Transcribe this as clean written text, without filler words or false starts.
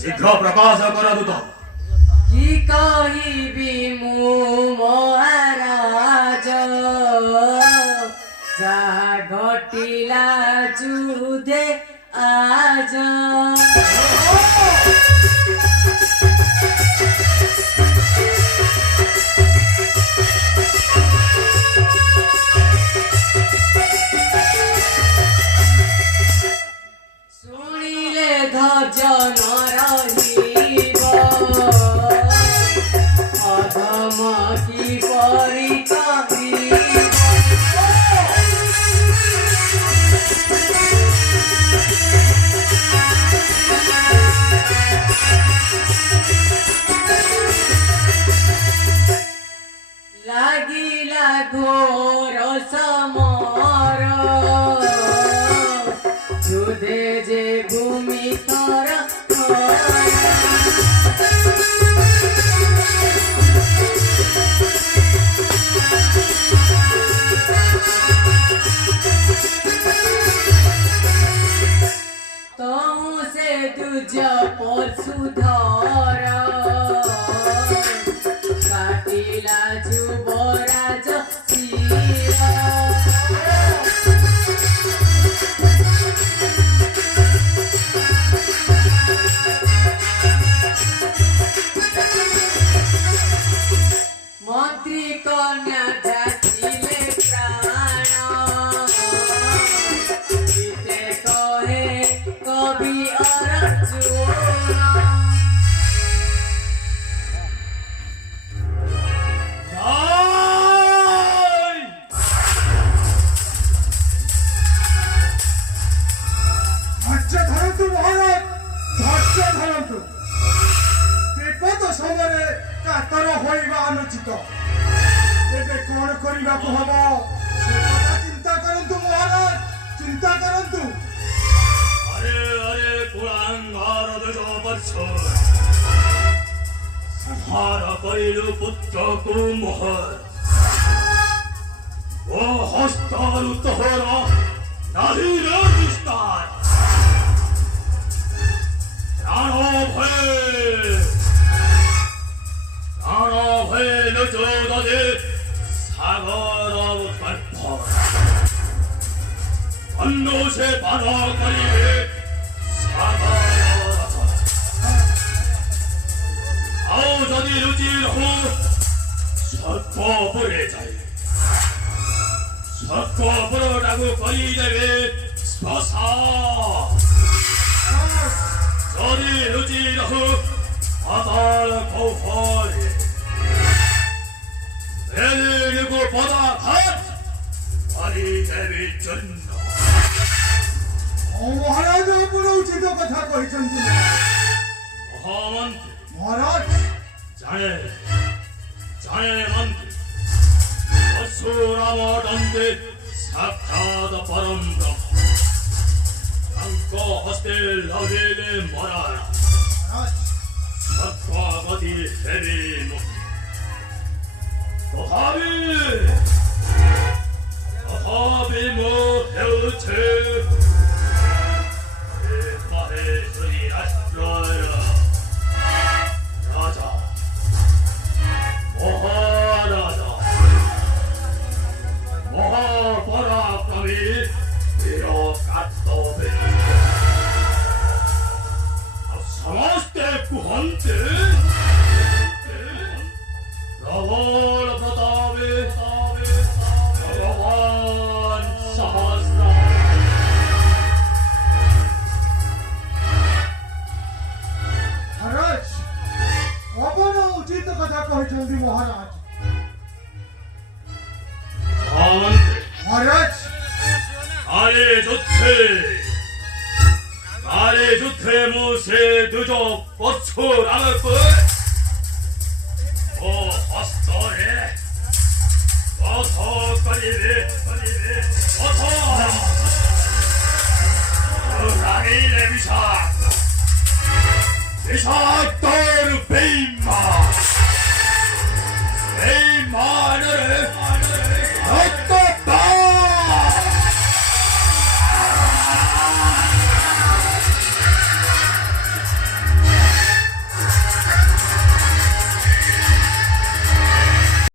शीघ्र प्रकाश करदूत कि कहिबी मु महाराज जहाँ घटिला जुधे आज सुनिले धैर्य नरहिब अधम कि परि कहिब लागिला घोर समर जुधे जे भूमि तर तहु से दुज पशुधर काटिला जुबराज शिरा मंत्री कन्या जातिले प्राण गीते कहे कवि अर्जुन धैर्य धरतु महाराज धैर्य धरतु विपद समय कातर होइबा अनुचित एबे कौन करिबाकु हबो से कथा चिंता करंतु महाराज चिंता करंतु अरे कुलांगार दजोपच्छ संहार करिलु पुत्र को मोहर ओ हस्तारु तोहरा नाही रे विस्तार प्राणो भय लुचोदे सागर गर्भ अन्नो से बाधा करिबे सागर आओ जदि रुचि रहो सत्वपुरे जाए सत्वपुरटाको करिदेबे श्मशान जदि रुचि रहो पाताल कौफले এলিনগো পদাঘাত হরি দেবীর জন্য। ও মহারাজ আপন উচিত কথা কইছন্তি মহামন্ত্রী মহারাজ জানে মন্ত্রী পরশুরাম দন্তে সাক্ষাৎ পরম ব্রহ্ম তাଙ୍କ ହସ୍ତେ ଲଗେଇଲେ ମରାଳ মহারাজ ସତ୍ୱାଗତି ହେବେ ମୁକ୍ତି। ତଥାପି ମୁଁ ହେଉଛି ଏ ମହେଶ୍ୱରୀ ରାଷ୍ଟ୍ରର ରାଜା ମହାରାଜା ମହାପରାକ୍ରମୀ ବୀର କାର୍ତ୍ତବୀ। ଆଉ ସମସ୍ତେ କୁହନ୍ତି ପ୍ରବଳ ପ୍ରତାପେ ଭଗବାନ ସହସ୍ର। মহারাজ আপন উচিত কথা কইছন্তি মহারাজ মহামন্ত্রী মহারাজ কালে যুদ্ধে ମୁଁ ସେ ଦୁଜ ପରଶୁରାମକୁ